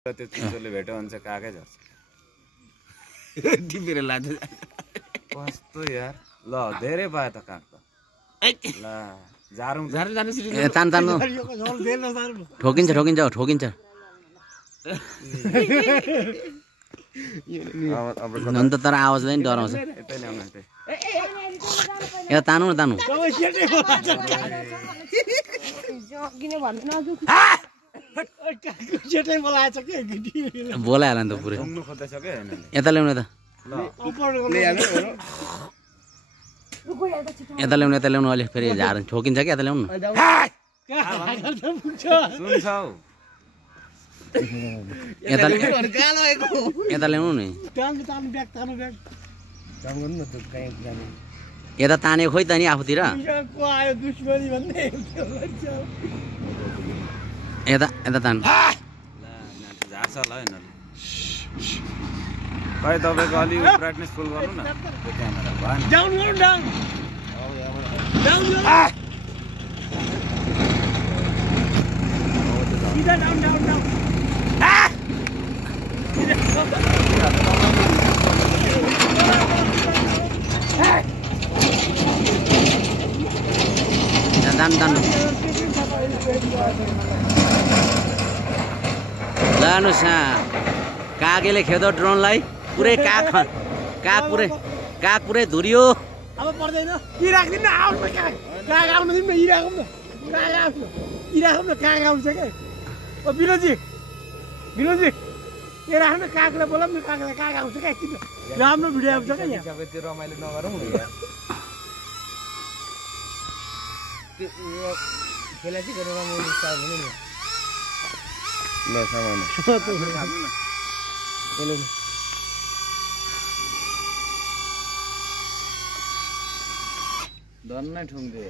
त्यो चिसोले भेट्यो भने चाहिँ काकै झर्छ टिपेर लान्छ कस्तो यार ल धेरै पायो त काग त ल जारौँ तान तान्नु ठोकिन्छ ठोकिन्छ ठोकिन्छ अन्त तर आवाज पनि डराउँछ यहाँ तानु न तानु बोलाइहाल नि त पुरै यता ल्याउनु यता ल्याउनु यता ल्याउनु अहिले फेरि झार ठोकिन्छ कि यता ल्याउनु यता ल्याउनु नि यता तानेको खोइ त नि आफूतिर यता यता तानु झार्छ होला यिनीहरूले खै तपाईँको अलि ब्राइटनेस फुल गर्नु न त्यो क्यामेरा तान्नु तान्नु लानुहोस् कागेले खेदो ड्रोनलाई पुरै काग पुरै धुरियो अब पर्दैन यी राख्दिन आउनु काग आउनु दिनु यी राखौँ न काग आउँछ के ओ विनोदजी यो राख्नु कागलाई बोलाउँ न कागलाई काग आउँछ क्या किन राम्रो भिडियो आउँछ क्या यहाँ सबै त्यो रमाइलो नगरौँ खेला चाहिँ गरेर रमाउनु स्टार्ट हुने नि ल सामान धन्नै ठुङ्गे